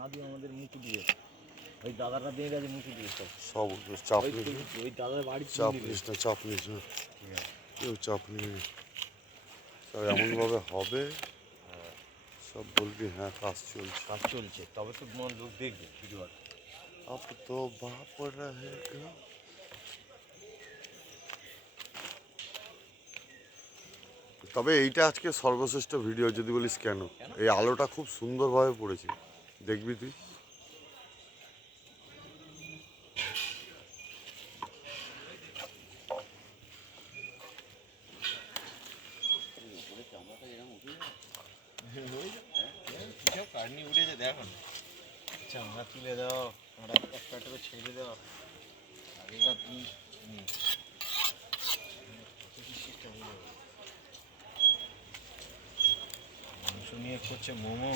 না দিয়ে আমাদের মুখে দিয়ে ওই দাদাটা দিয়ে গেছে মুখে দিয়ে সব চাপ ওই দাদার বাড়ি চাপ নিস না, চাপ নিস না, কেউ চাপ নিয়ে সব এমনভাবে হবে, সব বলবি হ্যাঁ কাজ চলছে, তবে তো মন লোক দেখবে ভিডিও। আপ তো বাপ রহেগা। তবে এইটা আজকে সর্বশ্রেষ্ঠ ভিডিও যদি বলিস কেন, এই আলোটা খুব সুন্দরভাবে পড়েছে, দেখবি তুই। কাটনি উঠেছে দেখো না, চামড়া তুলে দাও, আমরা একটা একটা করে ছেড়ে দাও। আগেকার দিন মাংস নিয়ে করছে মোমো।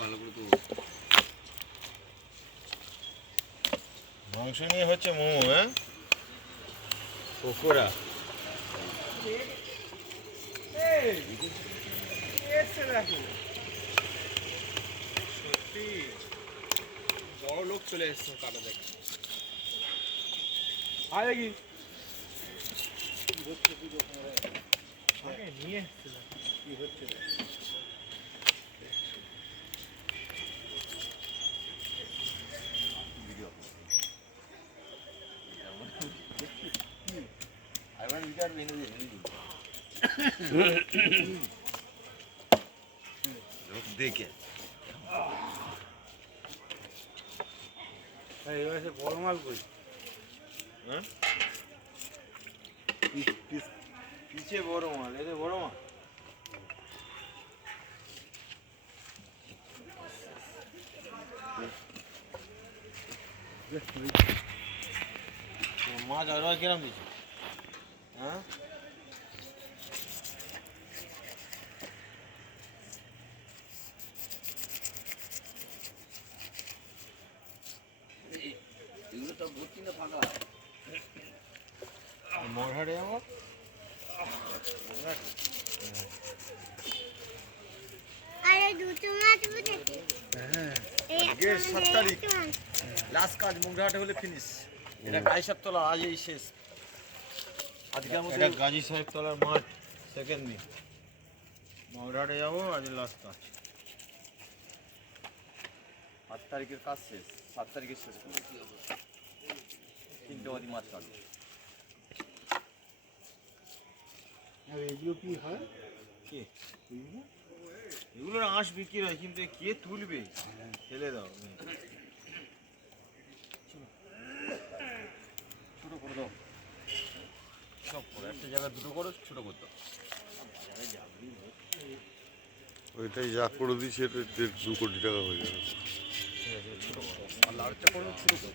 ভালো করে তো মাংস নিয়ে হচ্ছে মোমো, হ্যাঁ পকোড়া। সত্যি বড় লোক চলে এসছে কাটা দেখে। আরে কি নিয়ে এসছিলাম কি হচ্ছে দেখে বড় মাল কই, হ্যাঁ পিছে বড় মাল, এদের বড় মাল। মাছ আর কিরম দিচ্ছে, হ্যাঁ মোড়হাটে আমার আজকে 7 তারিখ, লাস্ট কাজ মুগরাহাটে হলে ফিনিশ। এটা গাজী সাহেব তলা, আজ এই শেষ। আজকে আমাদের গাজী সাহেব তলার মাঠ সেকেন্ড দিন, মুগরাহাটে যাবো, আজ লাস্ট কাজ। 8 তারিখের কাজ শেষ, 7 তারিখে শেষ করবো। 3টে বাদি মাছ কাটবো। এগুলো কি হয়? কে এগুলোর আঁশ বিক্রি হয়, কিন্তু কে তুলবে, ফেলে দাও। ছোটো করে দাও, সব করো, একটা জায়গায় দুটো করো, ছোটো করতে। ওইটাই যা করে দিই সেটা 1.5-2 কোটি টাকা হয়ে যাবে। ঠিক আছে, ছোটো করো, আর লাড়টা করো, ছোটো করো।